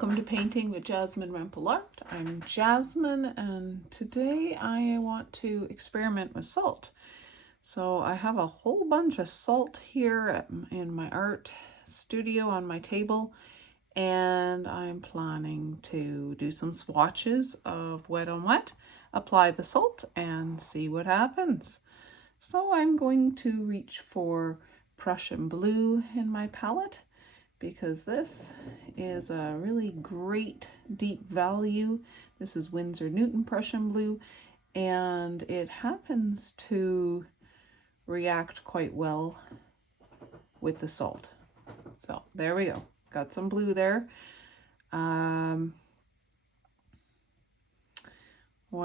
Welcome to Painting with Jasmine Rempel Art. I'm Jasmine, and today I want to experiment with salt. So I have a whole bunch of salt here in my art studio on my table, and I'm planning to do some swatches of wet on wet, apply the salt, and see what happens. So I'm going to reach for Prussian blue in my palette, because this is a really great deep value. This is Winsor Newton Prussian blue, and it happens to react quite well with the salt. So there we go, got some blue there. What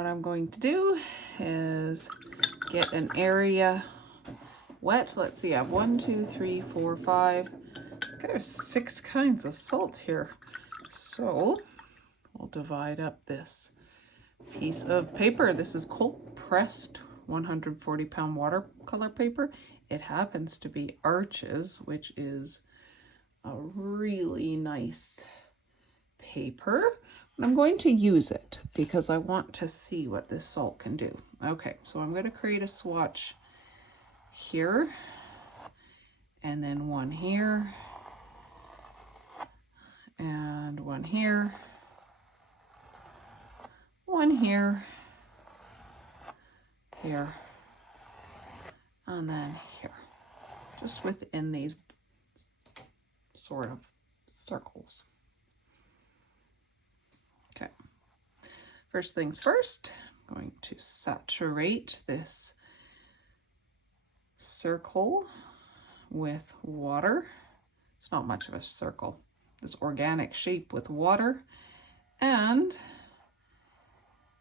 I'm going to do is get an area wet. Let's see, I have 1, 2, 3, 4, 5. There's 6 kinds of salt here. So we'll divide up this piece of paper. This is cold pressed 140-pound watercolor paper. It happens to be Arches, which is a really nice paper. And I'm going to use it because I want to see what this salt can do. Okay, so I'm going to create a swatch here, and then one here, and one here, one here, here, and then here, just within these sort of circles. Okay, first things first, I'm going to saturate this circle with water. It's not much of a circle, this organic shape with water, and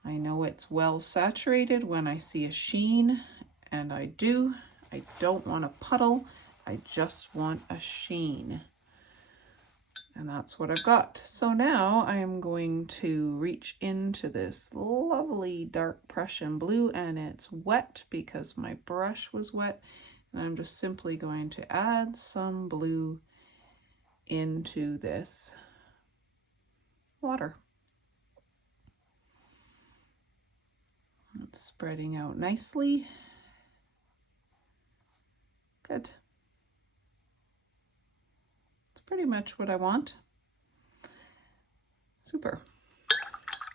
I know it's well saturated when I see a sheen, and I do. I don't want a puddle, I just want a sheen, and that's what I've got. So now I am going to reach into this lovely dark Prussian blue, and it's wet because my brush was wet, and I'm just simply going to add some blue into this water. It's spreading out nicely. Good. It's pretty much what I want. Super.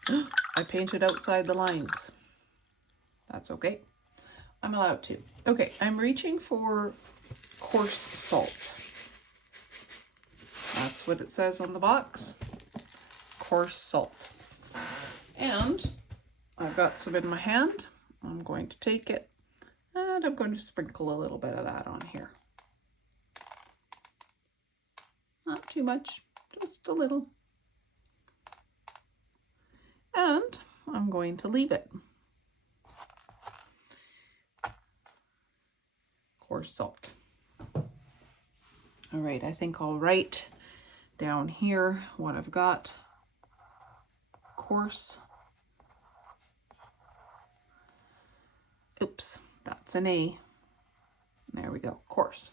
I painted outside the lines. That's okay. I'm allowed to. Okay, I'm reaching for coarse salt. That's what it says on the box, coarse salt. And I've got some in my hand. I'm going to take it and I'm going to sprinkle a little bit of that on here. Not too much, just a little. And I'm going to leave it. Coarse salt. All right, I think I'll write down here what I've got. Coarse. Oops, that's an A. There we go, coarse.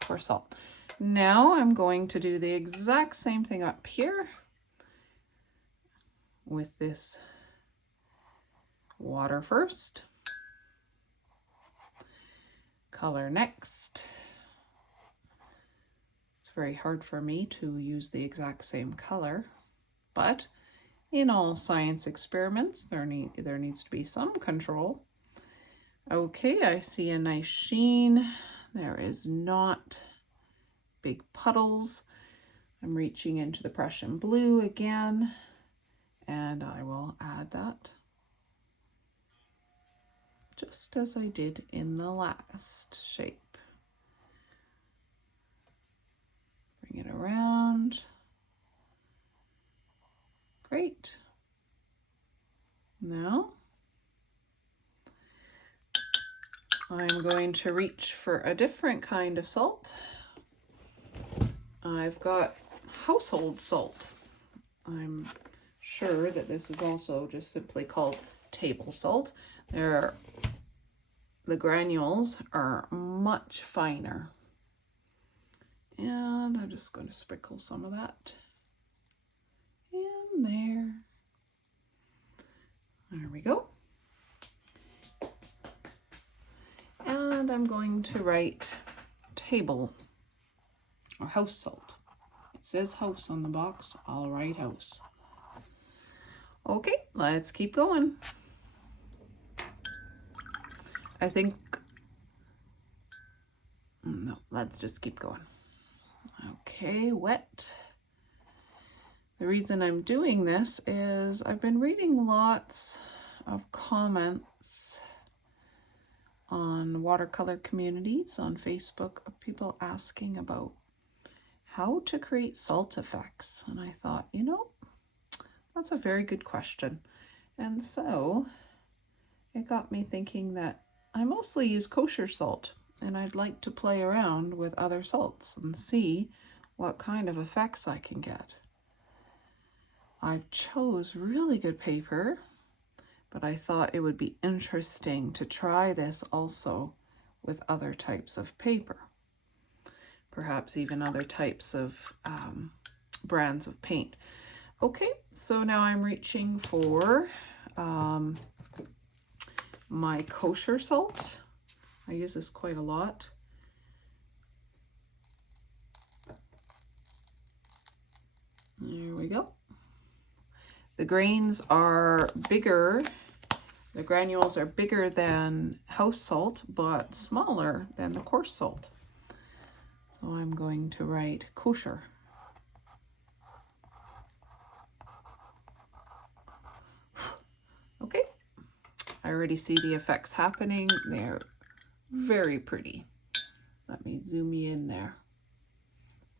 Coarse salt. Now I'm going to do the exact same thing up here with this water first. Color next. Very hard for me to use the exact same color, but in all science experiments there needs to be some control. Okay, I see a nice sheen. There is not big puddles. I'm reaching into the Prussian blue again, and I will add that just as I did in the last shape. Bring it around. Great. Now I'm going to reach for a different kind of salt. I've got household salt. I'm sure that this is also just simply called table salt. The granules are much finer. And I'm just going to sprinkle some of that I'm going to write table or house salt. It says house on the box. I'll write house. Okay, let's keep going. I think, no, let's just keep going. Okay, wet. The reason I'm doing this is I've been reading lots of comments on watercolor communities on Facebook of people asking about how to create salt effects. And I thought, you know, that's a very good question. And so it got me thinking that I mostly use kosher salt, and I'd like to play around with other salts and see what kind of effects I can get. I chose really good paper, but I thought it would be interesting to try this also with other types of paper. Perhaps even other types of brands of paint. Okay, so now I'm reaching for my kosher salt. I use this quite a lot. There we go. The grains are bigger, the granules are bigger than house salt, but smaller than the coarse salt. So I'm going to write kosher. Okay, I already see the effects happening. They're very pretty. Let me zoom you in there.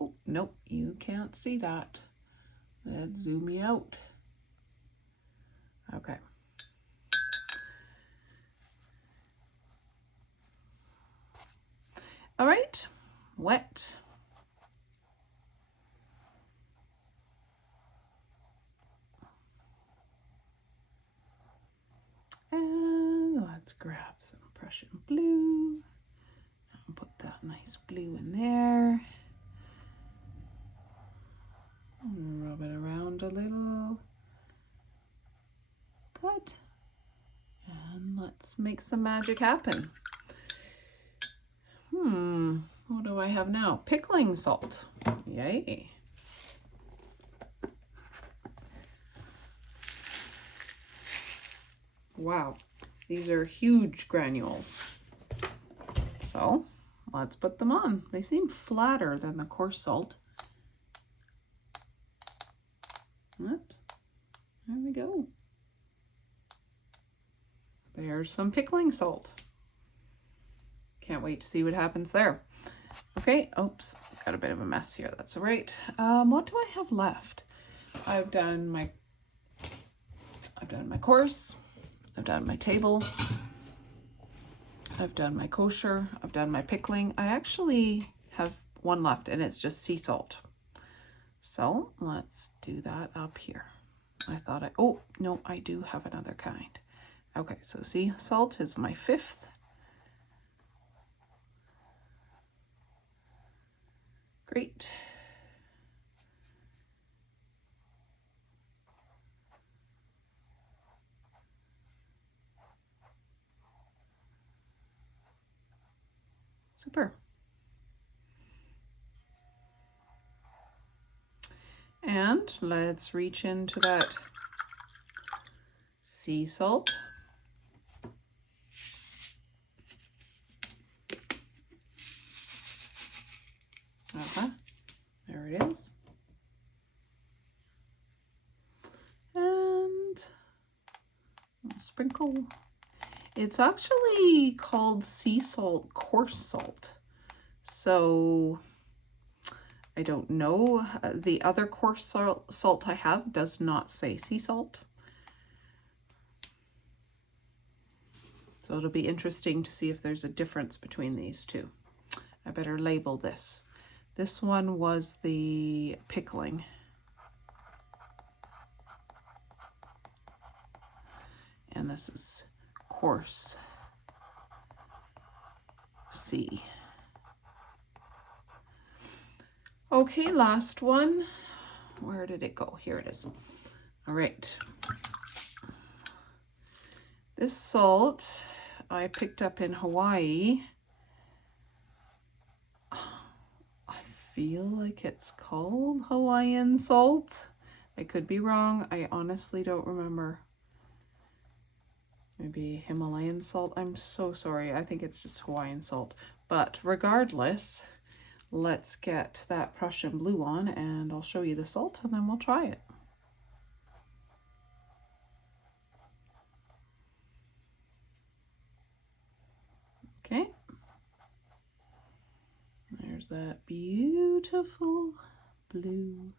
Oh, nope, you can't see that. Let's zoom you out. Okay. All right, wet. And let's grab some Prussian blue and put that nice blue in there. Rub it around a little. Good. And let's make some magic happen. What do I have now? Pickling salt. Yay. Wow, these are huge granules. So let's put them on. They seem flatter than the coarse salt. What? There we go. There's some pickling salt. Can't wait to see what happens there. Okay, oops, got a bit of a mess here. That's all right. What do I have left? I've done my coarse. I've done my table. I've done my kosher. I've done my pickling. I actually have one left, and it's just sea salt. So let's do that up here. I thought oh no, I do have another kind. Okay, so sea salt is my 5th. Great. Super. And let's reach into that sea salt. There it is. And a sprinkle. It's actually called sea salt, coarse salt. So I don't know. The other coarse salt I have does not say sea salt. So it'll be interesting to see if there's a difference between these two. I better label this. This one was the pickling. And this is coarse sea. Okay, last one. Where did it go? Here it is. All right. This salt I picked up in Hawaii, feel like it's called Hawaiian salt. I could be wrong. I honestly don't remember. Maybe Himalayan salt. I'm so sorry. I think it's just Hawaiian salt. But regardless, let's get that Prussian blue on and I'll show you the salt and then we'll try it. Okay. There's that beautiful blue.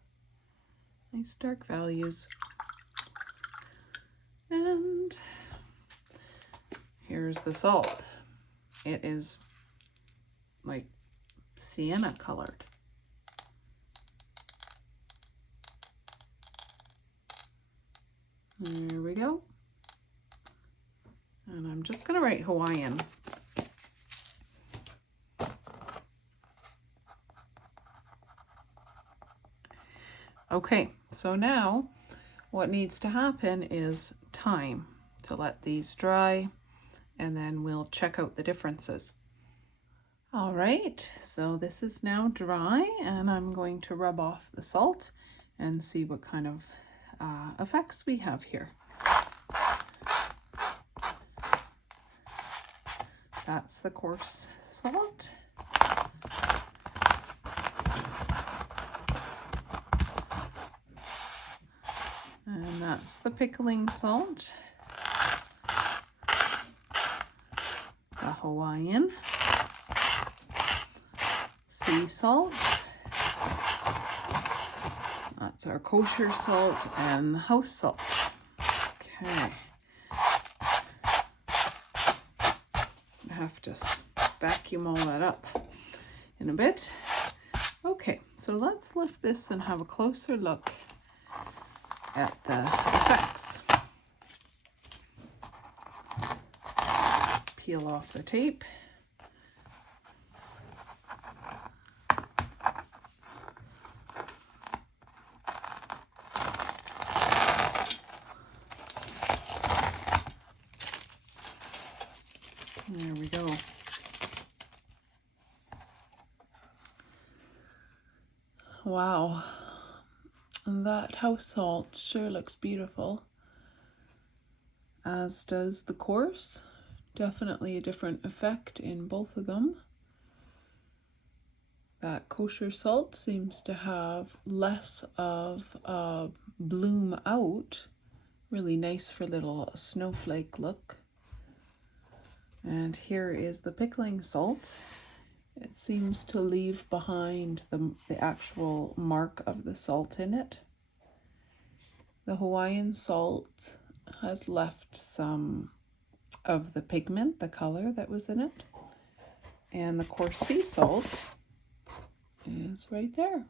Nice dark values. And here's the salt. It is like sienna colored. There we go. And I'm just going to write Hawaiian. Okay, so now what needs to happen is time to let these dry, and then we'll check out the differences. All right, so this is now dry, and I'm going to rub off the salt and see what kind of effects we have here. That's the coarse salt. And that's the pickling salt, the Hawaiian, sea salt, that's our kosher salt, and the house salt. Okay. I have to vacuum all that up in a bit. Okay, so let's lift this and have a closer look at the effects. Peel off the tape. There we go. Wow. And that house salt sure looks beautiful, as does the coarse. Definitely a different effect in both of them. That kosher salt seems to have less of a bloom out. Really nice for little snowflake look. And here is the pickling salt. It seems to leave behind the actual mark of the salt in it. The Hawaiian salt has left some of the pigment, the color that was in it. And the coarse sea salt is right there.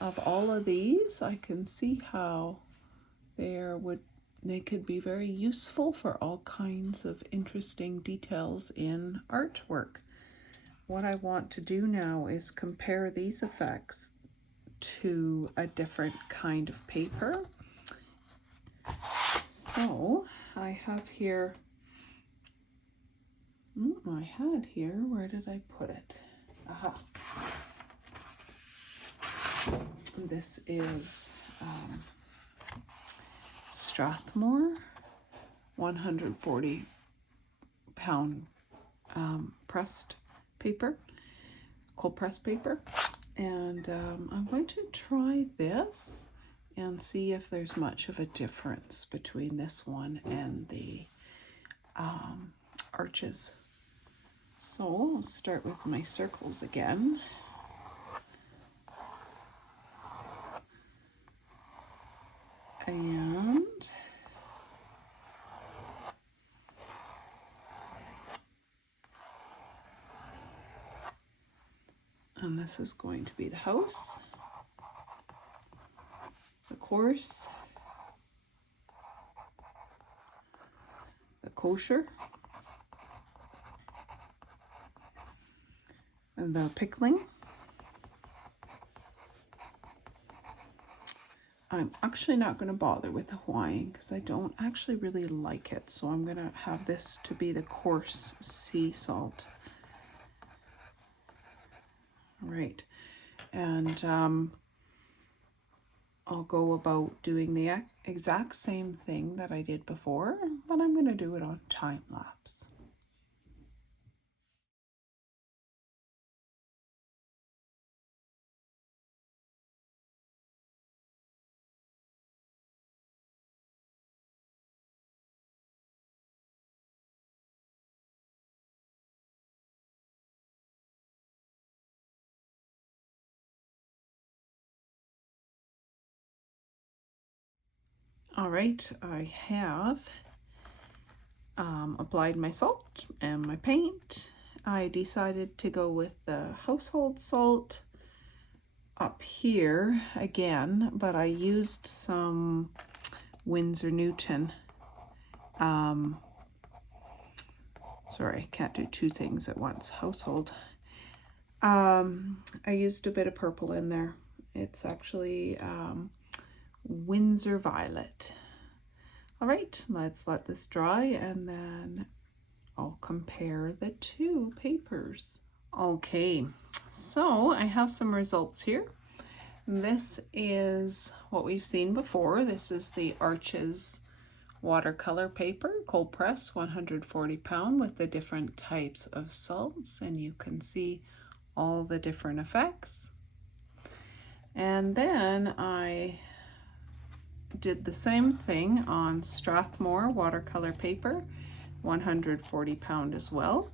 Of all of these, I can see how they could be very useful for all kinds of interesting details in artwork. What I want to do now is compare these effects to a different kind of paper. So I have here, I had here, where did I put it? Aha. This is Strathmore 140 pound pressed paper, cold pressed paper, and I'm going to try this and see if there's much of a difference between this one and the arches. So I'll start with my circles again. And this is going to be the house, the coarse, the kosher, and the pickling. I'm actually not going to bother with the Hawaiian because I don't actually really like it. So I'm going to have this to be the coarse sea salt. All right, and I'll go about doing the exact same thing that I did before, but I'm going to do it on time lapse. All right, I have applied my salt and my paint. I decided to go with the household salt up here again, but I used some Winsor Newton. Sorry, I can't do two things at once. Household. I used a bit of purple in there. It's actually Winsor Violet. All right, let's let this dry and then I'll compare the two papers. Okay, so I have some results here. This is what we've seen before. This is the Arches watercolor paper, cold press, 140 pound with the different types of salts, and you can see all the different effects. And then I did the same thing on Strathmore watercolor paper, 140 pound as well.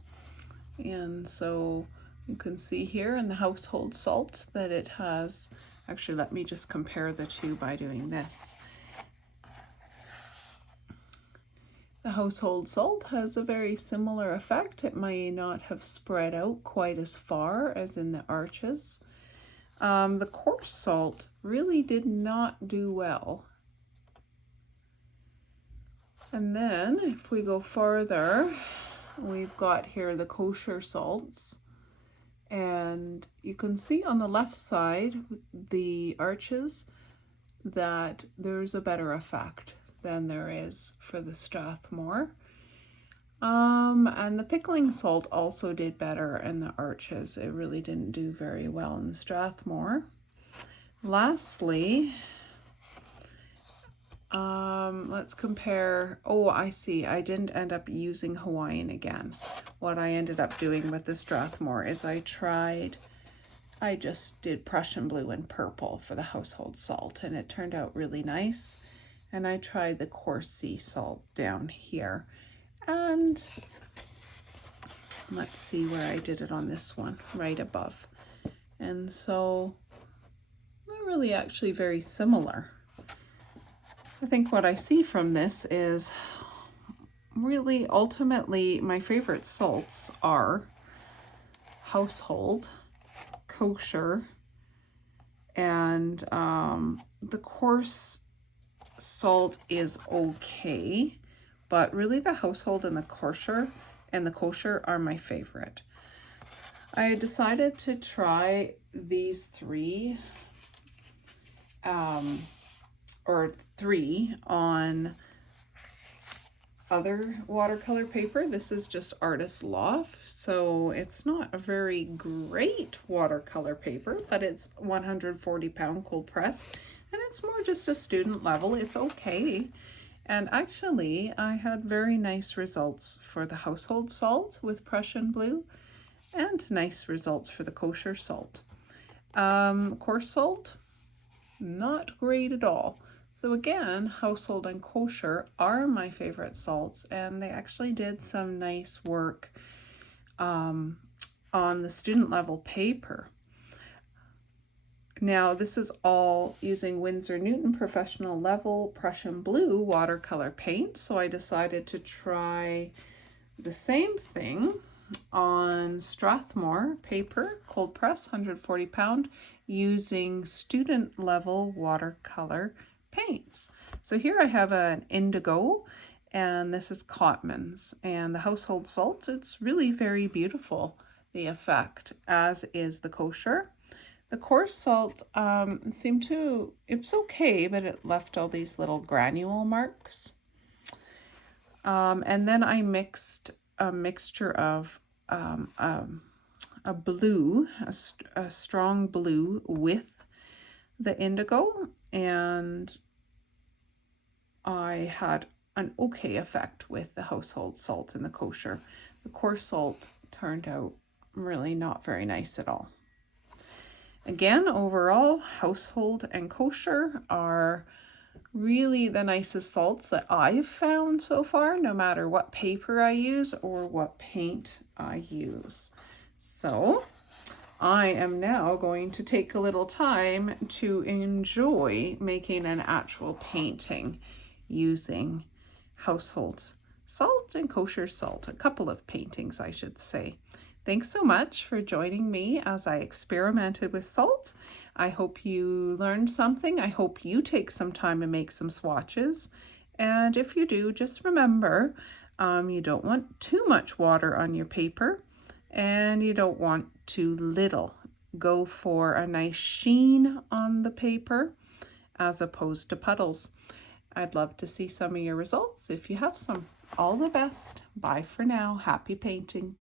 And so you can see here in the household salt that it has, actually let me just compare the two by doing this. The household salt has a very similar effect. It may not have spread out quite as far as in the Arches. The coarse salt really did not do well. And then if we go further, we've got here the kosher salts. And you can see on the left side, the Arches, that there's a better effect than there is for the Strathmore. And the pickling salt also did better in the Arches. It really didn't do very well in the Strathmore. Lastly, let's compare. Oh, I see. I didn't end up using Hawaiian again. What I ended up doing with the Strathmore is I just did Prussian blue and purple for the household salt, and it turned out really nice. And I tried the coarse sea salt down here. And let's see where I did it on this one, right above. And so they're really actually very similar. I think what I see from this is really ultimately my favorite salts are household, kosher, and the coarse salt is okay, but really the household and the kosher are my favorite. I decided to try these three on other watercolor paper. This is just Artist Loft, so it's not a very great watercolor paper, but it's 140 pound cold press, and it's more just a student level. It's okay. And actually, I had very nice results for the household salt with Prussian blue, and nice results for the kosher salt. Coarse salt, not great at all. So again, household and kosher are my favorite salts, and they actually did some nice work on the student level paper. Now this is all using Winsor Newton Professional Level Prussian Blue watercolor paint, so I decided to try the same thing on Strathmore paper, cold press, 140 pound, using student level watercolor paints. So here I have an indigo, and this is Cotman's, and the household salt, it's really very beautiful, the effect, as is the kosher. The coarse salt seemed to, it was okay, but it left all these little granule marks. And then I mixed a mixture of a blue, a strong blue with the indigo, and I had an okay effect with the household salt and the kosher. The coarse salt turned out really not very nice at all. Again, overall, household and kosher are really the nicest salts that I've found so far, no matter what paper I use or what paint I use. So I am now going to take a little time to enjoy making an actual painting using household salt and kosher salt. A couple of paintings, I should say. Thanks so much for joining me as I experimented with salt. I hope you learned something. I hope you take some time and make some swatches. And if you do, just remember, you don't want too much water on your paper, and you don't want too little. Go for a nice sheen on the paper as opposed to puddles. I'd love to see some of your results if you have some. All the best. Bye for now. Happy painting.